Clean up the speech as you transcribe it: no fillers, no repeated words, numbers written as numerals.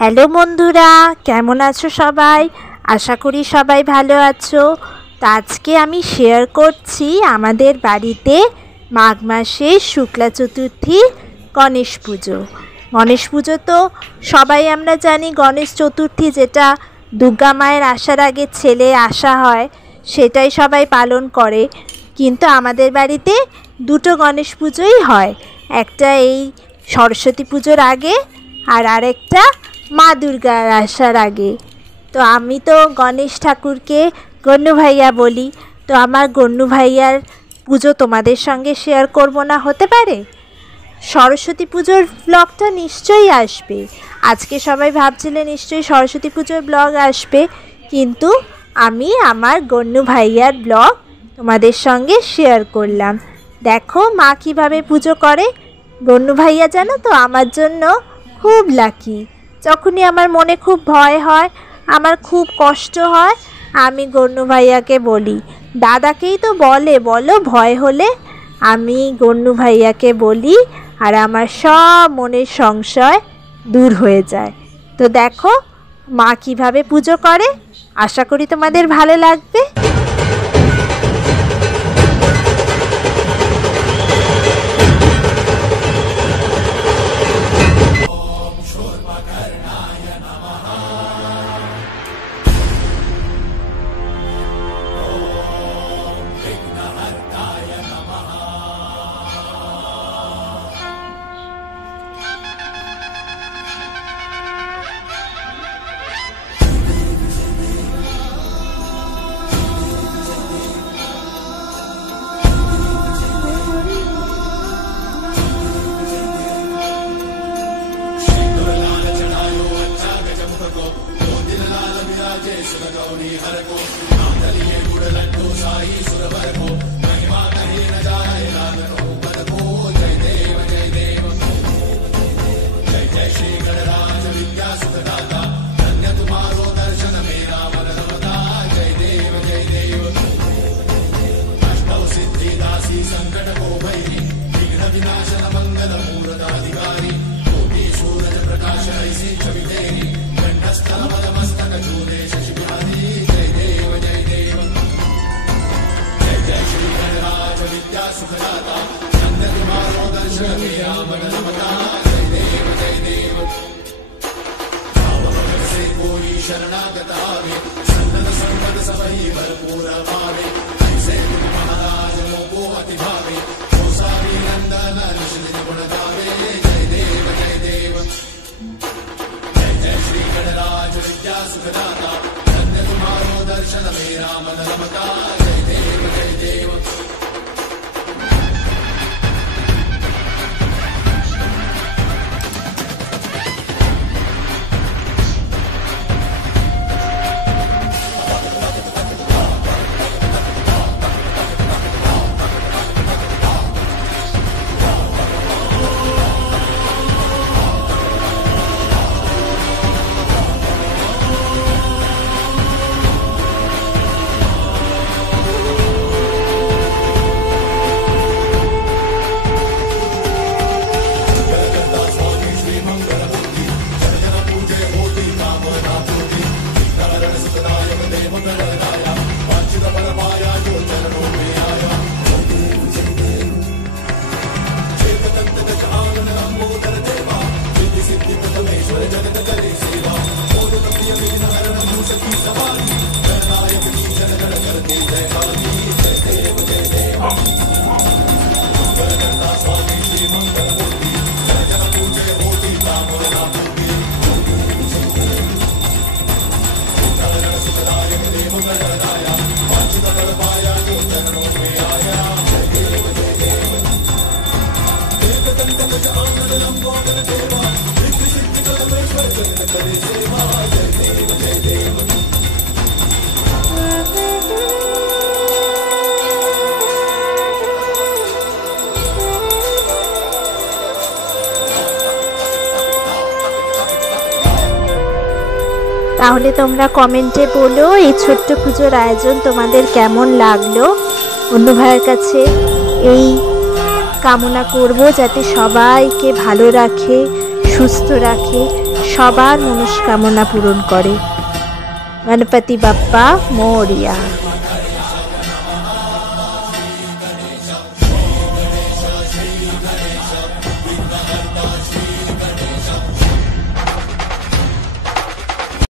হ্যালো বন্ধুরা, কেমন আছো সবাই? আশা করি সবাই ভালো আছো। তো আজকে আমি শেয়ার করছি আমাদের বাড়িতে মাঘ মাসে শুক্লা চতুর্থী গণেশ পুজো। গণেশ পুজো তো সবাই আমরা জানি, গণেশ চতুর্থী যেটা দুর্গা মায়ের আসার আগে ছেলে আসা হয় সেটাই সবাই পালন করে। কিন্তু আমাদের বাড়িতে দুটো গণেশ পুজোই হয়, একটা এই সরস্বতী পুজোর আগে আর আরেকটা মা দুর্গার আসার আগে। তো আমি তো গণেশ ঠাকুরকে গণ্যু ভাইয়া বলি, তো আমার গণ্যু ভাইয়ার পুজো তোমাদের সঙ্গে শেয়ার করব না হতে পারে? সরস্বতী পুজোর ব্লগটা নিশ্চয়ই আসবে। আজকে সবাই ভাবছিলে নিশ্চয়ই সরস্বতী পুজোর ব্লগ আসবে, কিন্তু আমি আমার গণ্যু ভাইয়ার ব্লগ তোমাদের সঙ্গে শেয়ার করলাম। দেখো মা কীভাবে পুজো করে। গণ্যু ভাইয়া জানো তো আমার জন্য খুব লাকি। যখনই আমার মনে খুব ভয় হয়, আমার খুব কষ্ট হয়, আমি গণ্যু ভাইয়াকে বলি। দাদাকেই তো বলো ভয় হলে, আমি গণ্যু ভাইয়াকে বলি আর আমার সব মনের সংশয় দূর হয়ে যায়। তো দেখো মা কিভাবে পুজো করে, আশা করি তোমাদের ভালো লাগবে। তাহলে তোমরা কমেন্টে বলো এই ছোট্ট পুজোর আয়োজন তোমাদের কেমন লাগলো। অন্য ভাইয়ের কাছে এই কামনা করব যাতে সবাইকে ভালো রাখে, সুস্থ রাখে, সবার মনস্কামনা পূরণ করে। গণপতি বাপ্পা মোরিয়া।